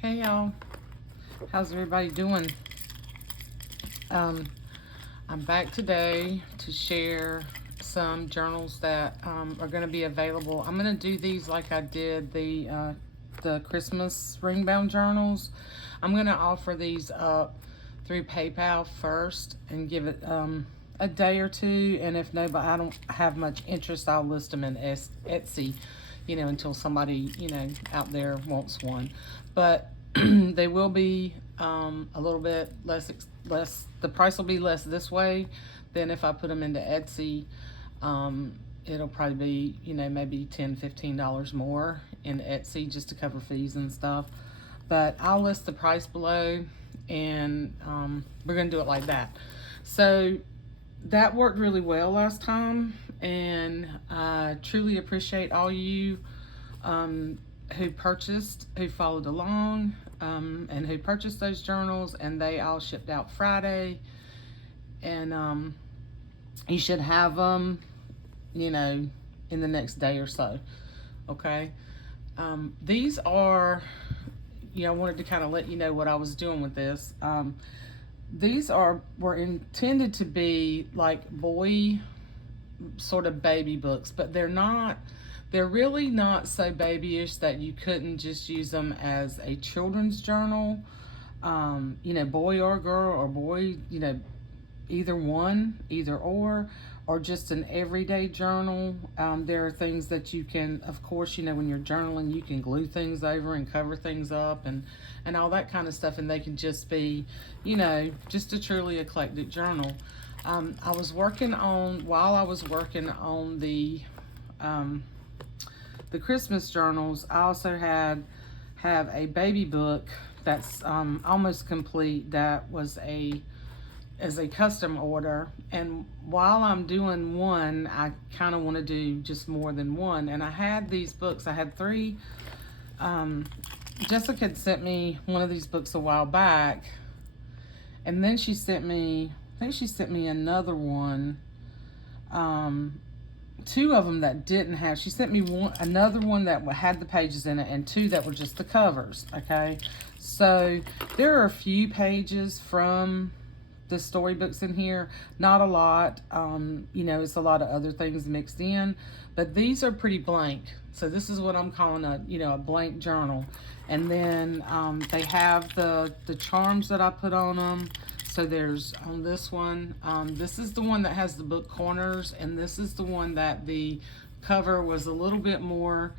Hey y'all, how's everybody doing? Um, I'm back today to share some journals that are going to be available. I'm going to do these like I did the Christmas ring bound journals. I'm going to offer these up through PayPal first and give it a day or two. And if nobody, I don't have much interest, I'll list them in Etsy, until somebody, out there wants one. But they will be a little bit less. The price will be less this way than if I put them into Etsy. It'll probably be maybe $10-15 more in Etsy just to cover fees and stuff. But I'll list the price below, and we're gonna do it like that. So that worked really well last time, and I truly appreciate all you who followed along, and who purchased those journals, and they all shipped out Friday. And you should have them, in the next day or so. Okay. These are, I wanted to kind of let you know what I was doing with this. These were intended to be like boy sort of baby books, but they're really not so babyish that you couldn't just use them as a children's journal. Boy or girl, or boy, either one, or just an everyday journal. There are things that you can, of course, when you're journaling, you can glue things over and cover things up and all that kind of stuff, and they can just be, just a truly eclectic journal. While I was working on the Christmas journals, I also have a baby book that's almost complete. That was as a custom order, and while I'm doing one, I kind of want to do just more than one. And I had these books. I had three. Jessica had sent me one of these books a while back, and then she sent me, I think she sent me another one. Two of them that didn't have. She sent me another one that had the pages in it, and two that were just the covers. Okay, so there are a few pages from the storybooks in here, not a lot. It's a lot of other things mixed in, but these are pretty blank. So this is what I'm calling a blank journal. And then they have the charms that I put on them. So there's on this one, this is the one that has the book corners, and this is the one that the cover was a little bit more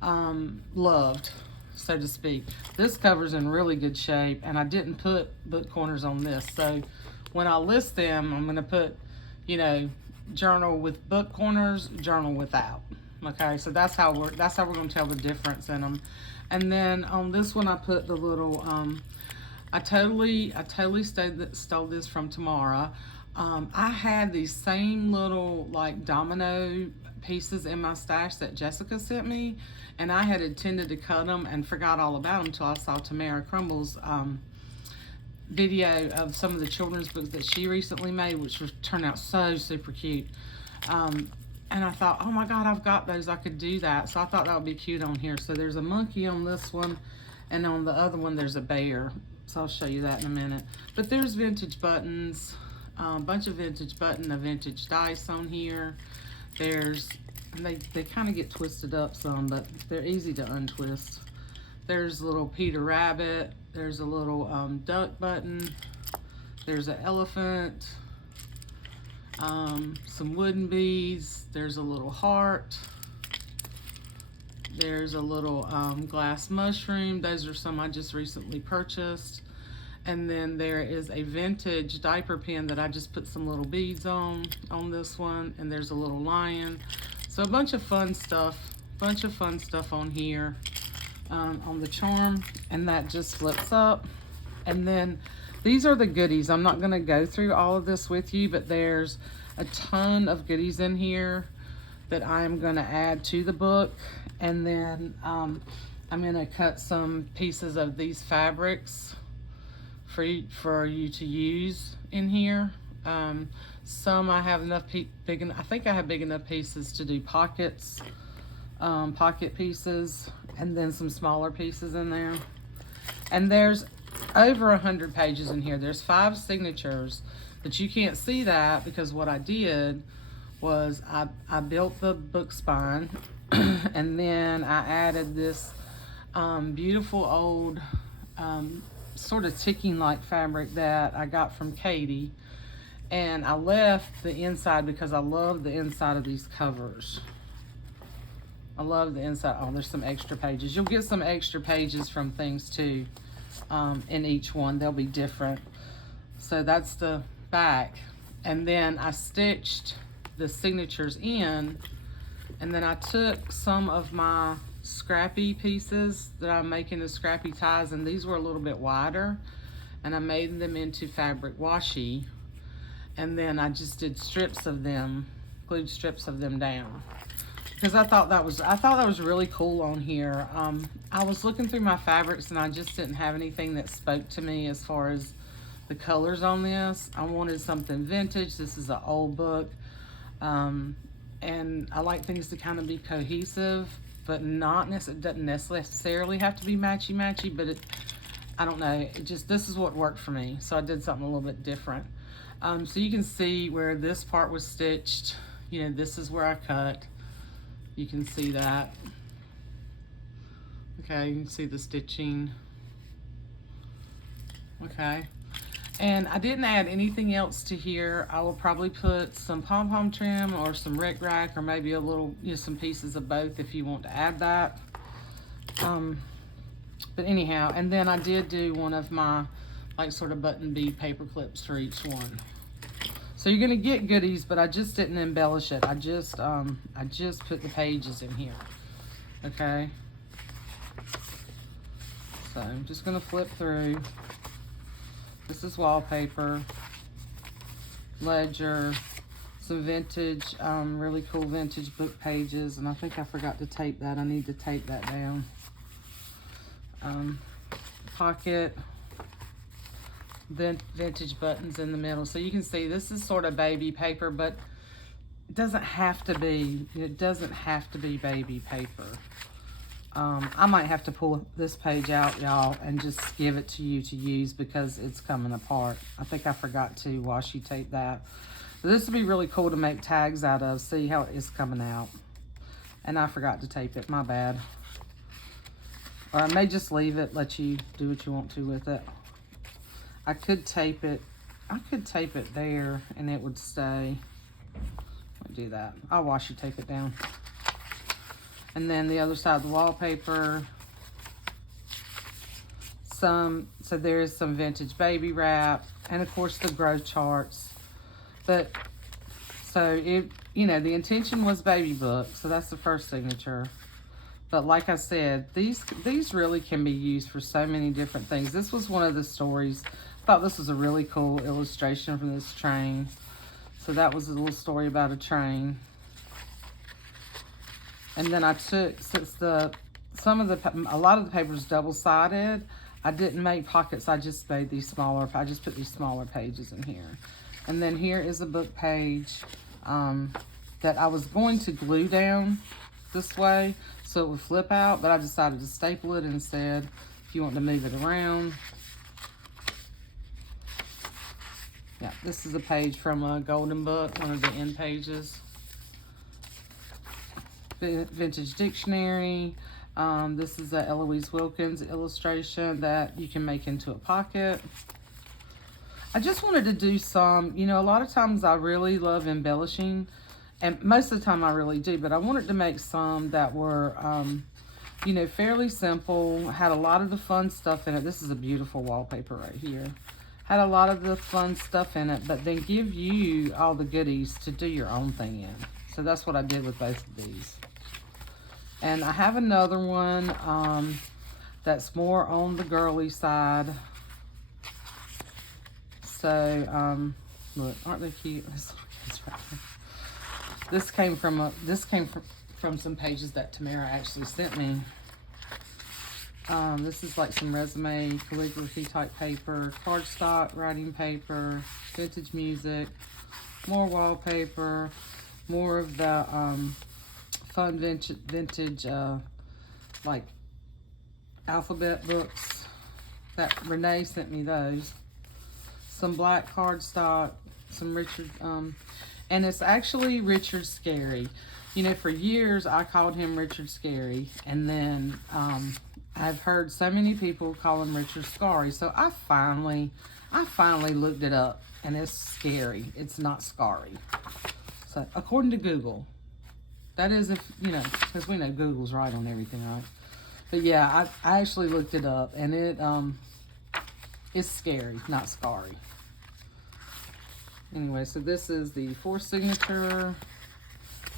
loved, so to speak. This cover's in really good shape, and I didn't put book corners on this. So when I list them, I'm going to put, journal with book corners, journal without. Okay, so that's how we're going to tell the difference in them. And then on this one, I put the little, I totally stole this from Tamara. I had these same little like domino pieces in my stash that Jessica sent me, and I had intended to cut them and forgot all about them until I saw Tamara Crumble's video of some of the children's books that she recently made, which turned out so super cute. And I thought, oh my God, I've got those. I could do that. So I thought that would be cute on here. So there's a monkey on this one, and on the other one there's a bear. So I'll show you that in a minute. But there's vintage buttons, a bunch of vintage button, a vintage dice on here. They kind of get twisted up some, but they're easy to untwist. There's a little Peter Rabbit. There's a little duck button. There's an elephant. Some wooden beads. There's a little heart. There's a little glass mushroom. Those are some I just recently purchased. And then there is a vintage diaper pin that I just put some little beads on this one. And there's a little lion. So a bunch of fun stuff on here. On the charm, and that just flips up. And then these are the goodies. I'm not going to go through all of this with you, but there's a ton of goodies in here that I'm going to add to the book. And then I'm going to cut some pieces of these fabrics for you to use in here. Some I have enough I think I have big enough pieces to do pockets, pocket pieces, and then some smaller pieces in there. And there's over 100 pages in here. There's 5 signatures, but you can't see that because what I did was I built the book spine and then I added this beautiful old sort of ticking like fabric that I got from Katie, and I left the inside because I love the inside of these covers. I love the inside. Oh, there's some extra pages. You'll get some extra pages from things too in each one. They'll be different. So that's the back, and then I stitched the signatures in, and then I took some of my scrappy pieces that I'm making the scrappy ties, and these were a little bit wider, and I made them into fabric washi, and then I just did strips of them, glued strips of them down, because I thought that was really cool on here. I was looking through my fabrics and I just didn't have anything that spoke to me as far as the colors on this. I wanted something vintage. This is an old book. And I like things to kind of be cohesive, but it doesn't necessarily have to be matchy-matchy, but I don't know, this is what worked for me. So I did something a little bit different. So you can see where this part was stitched. You know, this is where I cut. You can see that. Okay, you can see the stitching. Okay. And I didn't add anything else to here. I will probably put some pom-pom trim or some rickrack or maybe a little, some pieces of both if you want to add that. But anyhow, and then I did do one of my like sort of button bead paper clips for each one. So you're gonna get goodies, but I just didn't embellish it. I just put the pages in here. Okay. So I'm just gonna flip through. This is wallpaper, ledger, some vintage, really cool vintage book pages, and I think I forgot to tape that. I need to tape that down. Pocket, vintage buttons in the middle. So you can see this is sort of baby paper, but it doesn't have to be. It doesn't have to be baby paper. I might have to pull this page out, y'all, and just give it to you to use because it's coming apart. I think I forgot to washi tape that. But this would be really cool to make tags out of. See how it is coming out. And I forgot to tape it. My bad. Or I may just leave it, let you do what you want to with it. I could tape it. I could tape it there and it would stay. I'll do that. I'll washi tape it down. And then the other side of the wallpaper, so there is some vintage baby wrap, and of course the growth charts. But, so the intention was baby book, so that's the first signature. But like I said, these really can be used for so many different things. This was one of the stories. I thought this was a really cool illustration from this train. So that was a little story about a train. And then I took, since a lot of the paper is double-sided, I didn't make pockets. I just made these smaller. I just put these smaller pages in here. And then here is a book page that I was going to glue down this way so it would flip out, but I decided to staple it instead. If you want to move it around. Yeah, this is a page from a Golden Book, one of the end pages. Vintage dictionary. This is a Eloise Wilkins illustration that you can make into a pocket. I just wanted to do some, a lot of times I really love embellishing, and most of the time I really do, but I wanted to make some that were, fairly simple, had a lot of the fun stuff in it. This is a beautiful wallpaper right here. Had a lot of the fun stuff in it, but then give you all the goodies to do your own thing in. So that's what I did with both of these. And I have another one that's more on the girly side. So, look, aren't they cute? This came from some pages that Tamara actually sent me. This is like some resume calligraphy type paper, cardstock, writing paper, vintage music, more wallpaper, more of the fun vintage like alphabet books. That Renee sent me those. Some black cardstock, some Richard, and it's actually Richard Scary. You know, for years I called him Richard Scary, and then I've heard so many people call him Richard Scary, so I finally looked it up, and it's Scary. It's not Scary. So according to Google, that is, if you know, because we know Google's right on everything, right? But yeah, I actually looked it up, and it's Scary, not Scary. Anyway, so this is the 4 signature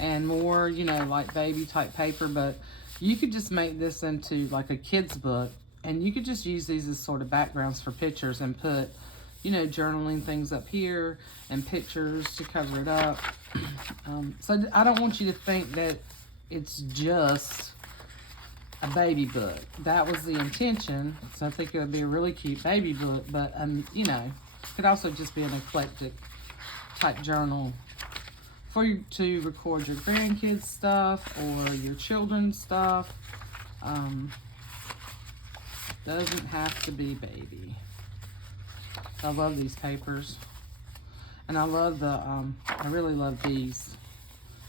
and more, you know, like baby type paper, but you could just make this into like a kid's book, and you could just use these as sort of backgrounds for pictures and put, you know, journaling things up here and pictures to cover it up. So I don't want you to think that it's just a baby book. That was the intention. So I think it would be a really cute baby book, but you know, it could also just be an eclectic type journal for you to record your grandkids stuff or your children's stuff. Doesn't have to be baby. I love these papers, and I love the I really love these.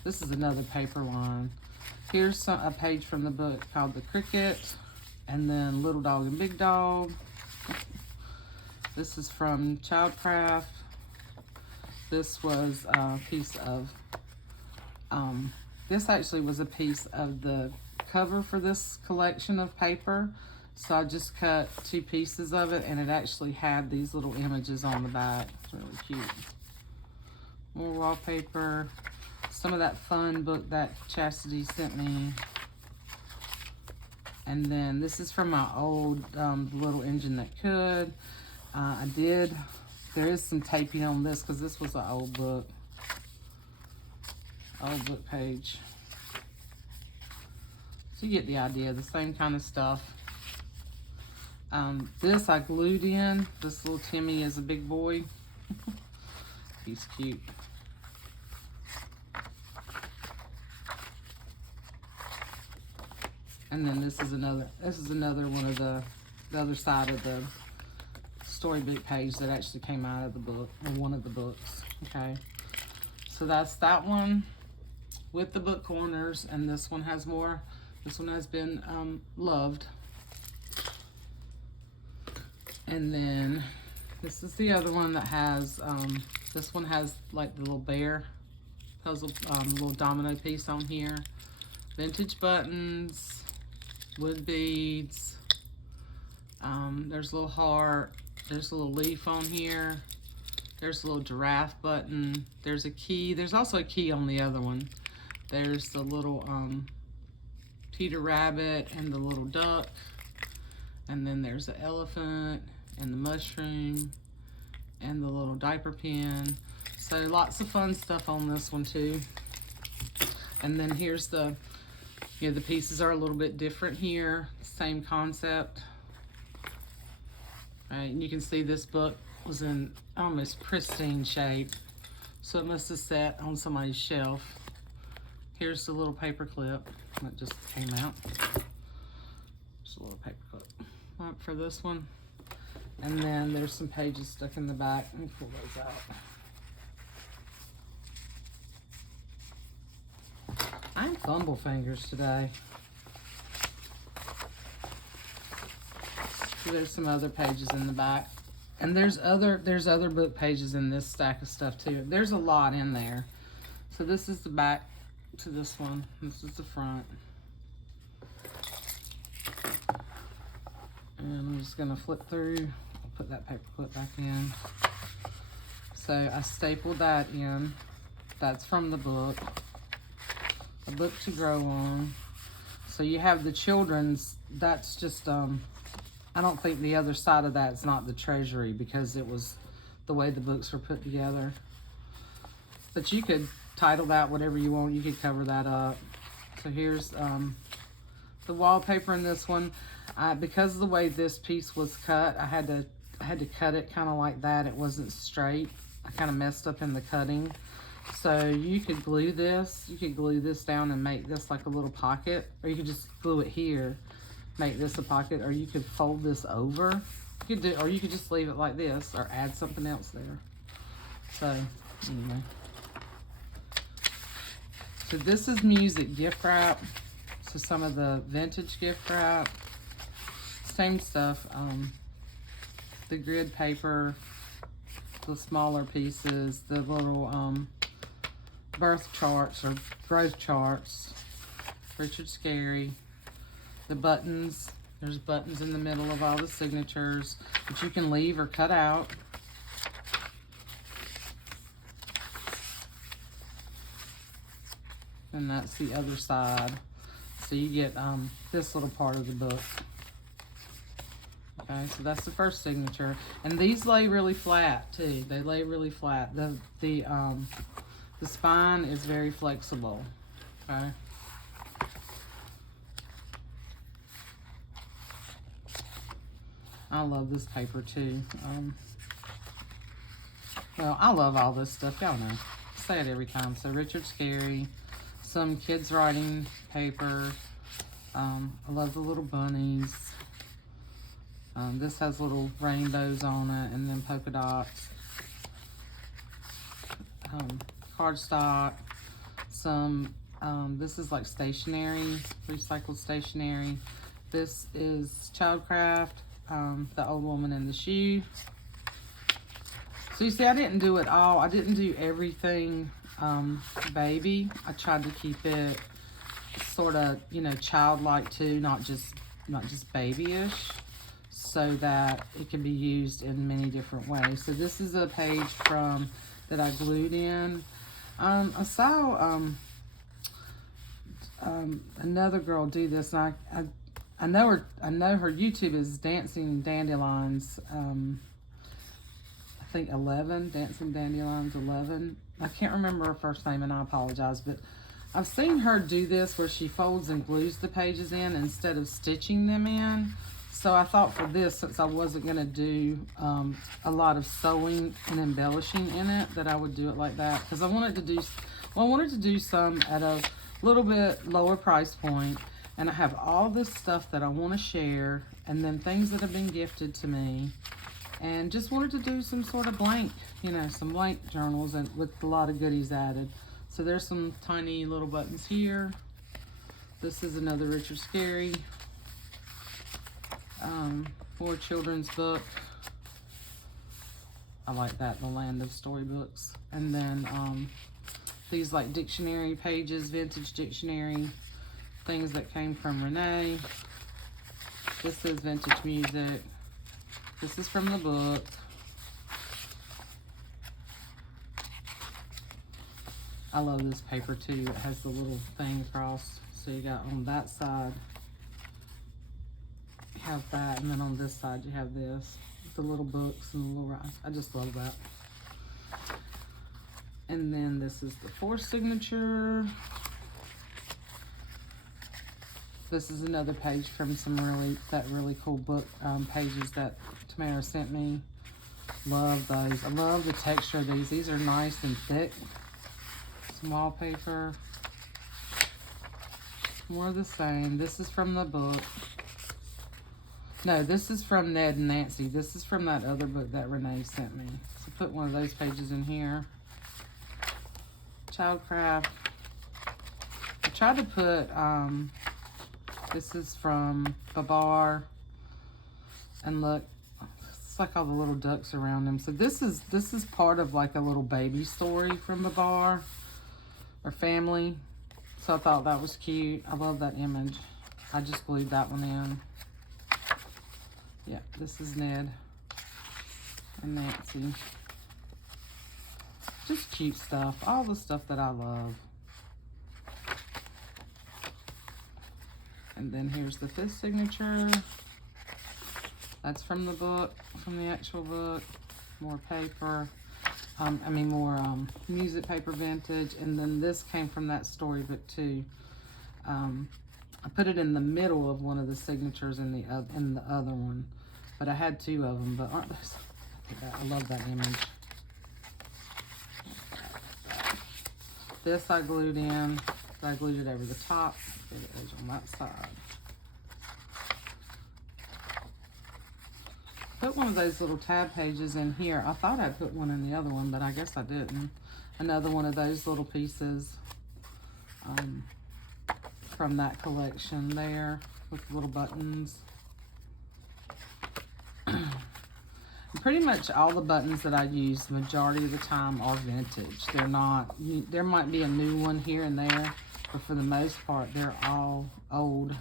This is another paper line. Here's a page from the book called The Cricket, and then Little Dog and Big Dog. This is from Childcraft. This was a piece of, this actually was a piece of the cover for this collection of paper. So I just cut 2 pieces of it, and it actually had these little images on the back. It's really cute. More wallpaper. Some of that fun book that Chastity sent me. And then this is from my old Little Engine That Could. There is some taping on this because this was an old book page. So you get the idea, the same kind of stuff. This I glued in. This little Timmy is a big boy. He's cute. And then this is another one of the other side of the storybook page that actually came out of the book, or one of the books. Okay, so that's that one with the book corners, and this one has more. This one has been loved. And then this is the other one that has this one has like the little bear puzzle, little domino piece on here, vintage buttons, wood beads, there's a little heart, there's a little leaf on here, there's a little giraffe button, there's a key, there's also a key on the other one, there's the little Peter Rabbit and the little duck, and then there's the elephant and the mushroom and the little diaper pin. So lots of fun stuff on this one too. And then here's the, you know, the pieces are a little bit different here, same concept. Right, and you can see this book was in almost pristine shape, so it must have sat on somebody's shelf. Here's the little paper clip that just came out. Just a little paper clip up for this one. And then there's some pages stuck in the back. Let me pull those out. I'm fumble fingers today. So there's some other pages in the back. And there's other book pages in this stack of stuff too. There's a lot in there. So this is the back to this one. This is the front. And I'm just gonna flip through. I'll put that paper clip back in. So I stapled that in. That's from the book. A book to grow on. So you have the children's, that's just, I don't think the other side of that's not the Treasury because it was the way the books were put together. But you could title that whatever you want. You could cover that up. So here's the wallpaper in this one. Because of the way this piece was cut, I had to cut it kind of like that. It wasn't straight. I kind of messed up in the cutting. So you could glue this. You could glue this down and make this like a little pocket, or you could just glue it here, make this a pocket, or you could fold this over You could do, or you could just leave it like this, or add something else there. So, anyway. So this is music gift wrap. So some of the vintage gift wrap. Same stuff. The grid paper, the smaller pieces, the little birth charts or growth charts. Richard Scarry. The buttons. There's buttons in the middle of all the signatures, which you can leave or cut out. And that's the other side. So you get this little part of the book. Okay, so that's the first signature. And these lay really flat too. They lay really flat. The spine is very flexible. Okay. I love this paper too. Well, I love all this stuff. Y'all know. I say it every time. So Richard Scarry, some kids writing paper. I love the little bunnies. This has little rainbows on it and then polka dots. Cardstock. Some, this is like stationery, recycled stationery. This is Childcraft, the old woman in the shoe. So you see, I didn't do it all. I didn't do everything baby. I tried to keep it sort of, you know, childlike too, not just babyish, so that it can be used in many different ways. So this is a page from that I glued in. I saw another girl do this, and I know her YouTube is Dancing Dandelions. I think 11, Dancing Dandelions 11. I can't remember her first name, and I apologize, but I've seen her do this where she folds and glues the pages in instead of stitching them in. So I thought for this, since I wasn't going to do a lot of sewing and embellishing in it, that I would do it like that. Because I wanted to do, well, I wanted to do some at a little bit lower price point. And I have all this stuff that I want to share, and then things that have been gifted to me. And just wanted to do some sort of blank, you know, some blank journals and with a lot of goodies added. So there's some tiny little buttons here. This is another Richard Scarry. More children's book. I like that, the land of storybooks. And then these like dictionary pages, vintage dictionary, things that came from Renee. This is vintage music. This is from the book. I love this paper too. It has the little thing across. So you got on that side, you have that, and then on this side you have this. The little books and the little, I just love that. And then this is the fourth signature. This is another page from some really cool book pages that Tamara sent me. Love those. I love the texture of these. These are nice and thick. Some wallpaper. More of the same. This is from the book. No, this is from Ned and Nancy. This is from that other book that Renee sent me. So put one of those pages in here. Childcraft. I tried to put, this is from Babar. And look, it's like all the little ducks around them. So this is part of like a little baby story from Babar or family. So I thought that was cute. I love that image. I just glued that one in. Yeah, this is Ned and Nancy. Just cute stuff. All the stuff that I love. And then here's the fifth signature. That's from the book, from the actual book. More paper. More music paper vintage. And then this came from that storybook too. I put it in the middle of one of the signatures in the other one. But I had two of them, but aren't those? I love that image. This I glued in. I glued it over the top. Get the edge on that side. put one of those little tab pages in here. I thought I put one in the other one, but I guess I didn't. Another one of those little pieces from that collection there with little buttons. Pretty much all the buttons that I use, the majority of the time, are vintage. They're not, there might be a new one here and there, but for the most part, they're all old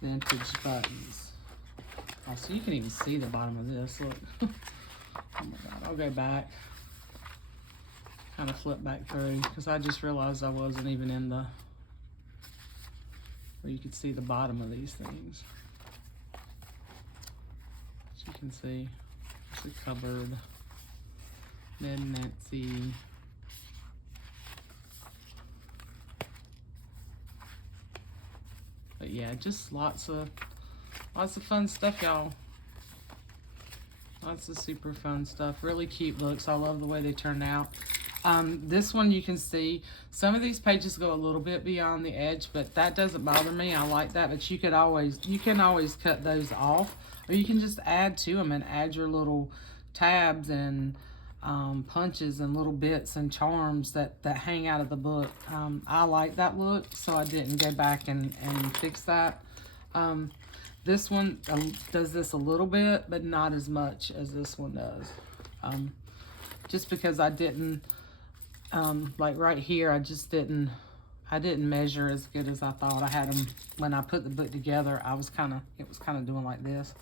vintage buttons. Oh, so you can even see the bottom of this, look. Oh my God, I'll go back. Kind of flip back through, because I just realized I wasn't even in the, where you could see the bottom of these things. As you can see. The cupboard, Ned and Nancy. But yeah, just lots of fun stuff, y'all. Lots of super fun stuff. Really cute looks. I love the way they turned out. This one you can see some of these pages go a little bit beyond the edge, but that doesn't bother me. I like that, but you can always cut those off. Or you can just add to them and add your little tabs and punches and little bits and charms that hang out of the book. I like that look, so I didn't go back and fix that. This one does this a little bit, but not as much as this one does. Just because I didn't, like right here, I didn't measure as good as I thought. I had them, when I put the book together, it was kind of doing like this.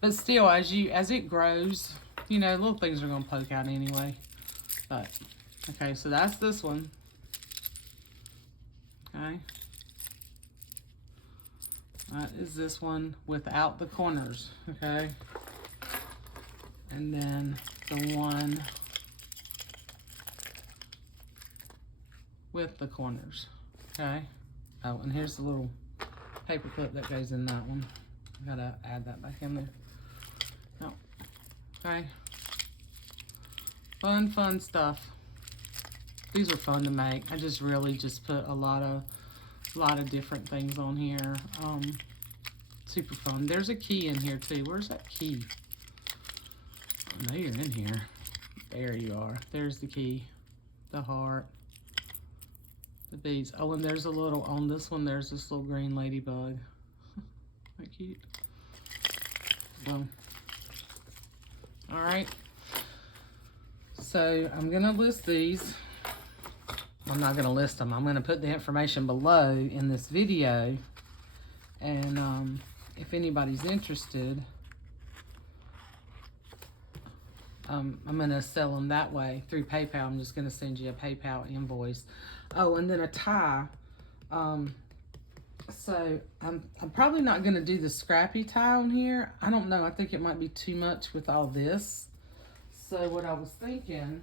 But still, as it grows, you know, little things are going to poke out anyway. But, okay, so that's this one. Okay. That is this one without the corners, okay? And then the one with the corners, okay? Oh, and here's the little paper clip that goes in that one. I gotta add that back in there. No. Okay. Fun stuff. These are fun to make. I just really just put a lot of different things on here. Super fun. There's a key in here too. Where's that key? I know you're in here. There you are. There's the key. The heart. The beads. Oh, and there's a little, on this one, there's this little green ladybug. Isn't that cute? Boom. All right. So I'm going to list these. I'm not going to list them. I'm going to put the information below in this video. And if anybody's interested, I'm going to sell them that way through PayPal. I'm just going to send you a PayPal invoice. Oh, and then a tie. So I'm probably not going to do the scrappy tie on here. I don't know. I think it might be too much with all this. So what I was thinking,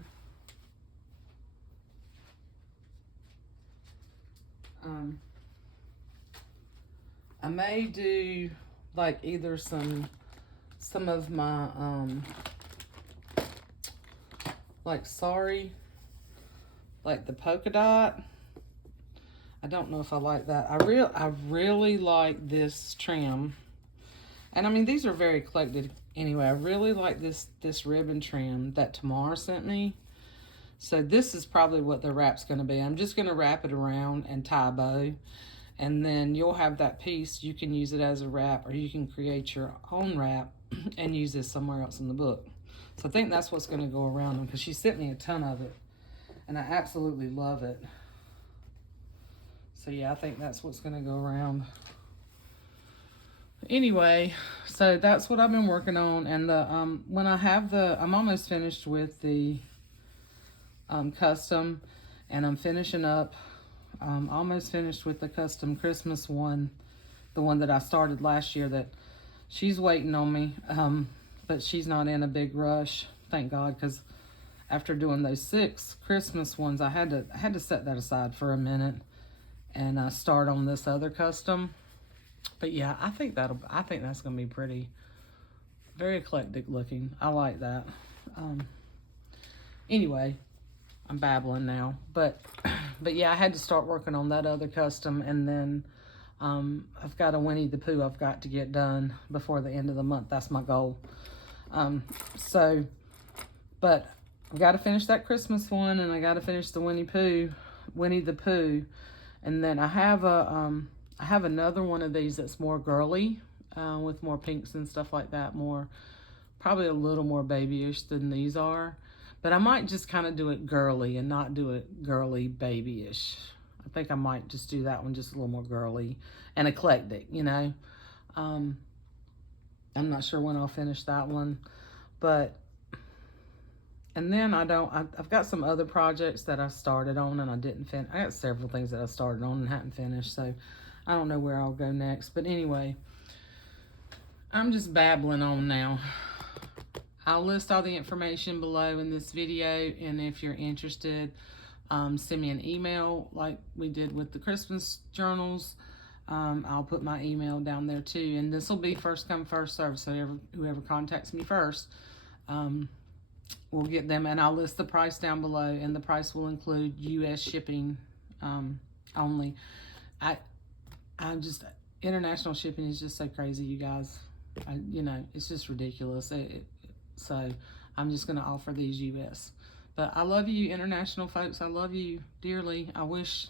I may do like either some of my like sorry, like the polka dot. I don't know if I like that. I really like this trim. And I mean, these are very eclectic anyway. I really like this ribbon trim that Tamara sent me. So this is probably what the wrap's going to be. I'm just going to wrap it around and tie a bow. And then you'll have that piece. You can use it as a wrap, or you can create your own wrap and use this somewhere else in the book. So I think that's what's going to go around them, because she sent me a ton of it. And I absolutely love it. So yeah, I think that's what's going to go around. Anyway, so that's what I've been working on. And the when I have I'm almost finished with the custom, and I'm finishing up, almost finished with the custom Christmas one, the one that I started last year, that she's waiting on me, but she's not in a big rush, thank God, because after doing those 6 Christmas ones, I had to set that aside for a minute and start on this other custom. But yeah, I think that's gonna be pretty, very eclectic looking. I like that. Anyway, I'm babbling now, but yeah, I had to start working on that other custom, and then I've got a Winnie the Pooh I've got to get done before the end of the month. That's my goal. But I got to finish that Christmas one, and I got to finish the Winnie the Pooh, and then I have another one of these that's more girly, with more pinks and stuff like that, probably a little more babyish than these are. But I might just kind of do it girly and not do it girly babyish. I think I might just do that one just a little more girly and eclectic, you know. I'm not sure when I'll finish that one, but, and then I've got some other projects that I started on and I didn't finish. I got several things that I started on and hadn't finished, so I don't know where I'll go next. But anyway, I'm just babbling on now. I'll list all the information below in this video, and if you're interested, send me an email like we did with the Christmas journals. I'll put my email down there too, and this will be first come first serve, so whoever contacts me first, we'll get them, and I'll list the price down below, and the price will include US shipping only. International shipping is just so crazy, you guys. You know, it's just ridiculous. So I'm just going to offer these US. But I love you, international folks. I love you dearly. I wish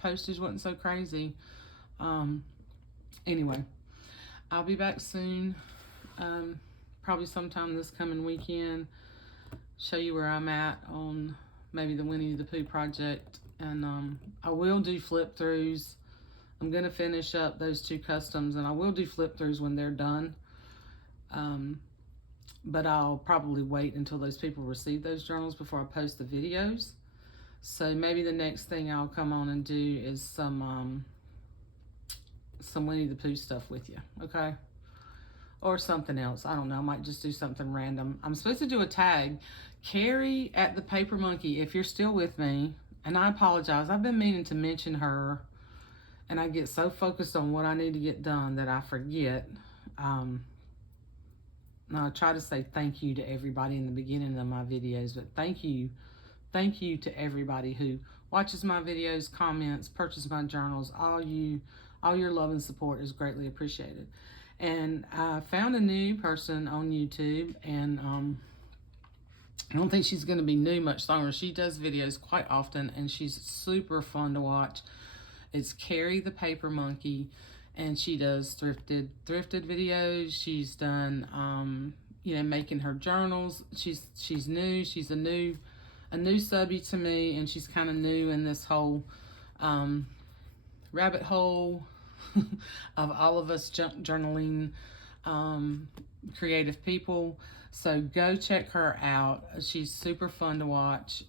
postage wasn't so crazy. Anyway, I'll be back soon. Probably sometime this coming weekend. Show you where I'm at on maybe the Winnie the Pooh project. And I will do flip throughs. I'm going to finish up those 2 customs, and I will do flip throughs when they're done. But I'll probably wait until those people receive those journals before I post the videos. So maybe the next thing I'll come on and do is some Winnie the Pooh stuff with you, okay? Or something else. I don't know. I might just do something random. I'm supposed to do a tag. Carrie at the Paper Monkey, if you're still with me, and I apologize. I've been meaning to mention her, and I get so focused on what I need to get done that I forget. Now, I try to say thank you to everybody in the beginning of my videos, but thank you to everybody who watches my videos, comments, purchases my journals. All your love and support is greatly appreciated. And I found a new person on YouTube, and I don't think she's going to be new much longer. She does videos quite often, and she's super fun to watch. It's Carrie the Paper Monkey. And she does thrifted videos. She's done, you know, making her journals. She's new. She's a new subby to me, and she's kind of new in this whole rabbit hole of all of us journaling creative people. So go check her out. She's super fun to watch.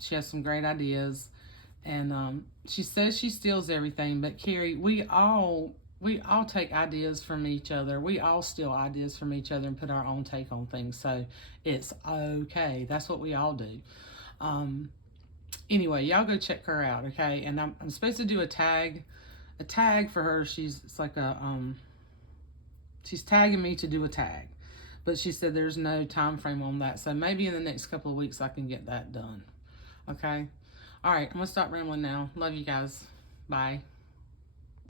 She has some great ideas, and she says she steals everything, but Carrie, we all take ideas from each other. We all steal ideas from each other and put our own take on things. So it's okay. That's what we all do. Anyway, y'all go check her out, okay? And I'm supposed to do a tag for her. She's tagging me to do a tag, but she said there's no time frame on that. So maybe in the next couple of weeks I can get that done. Okay. All right. I'm gonna stop rambling now. Love you guys. Bye.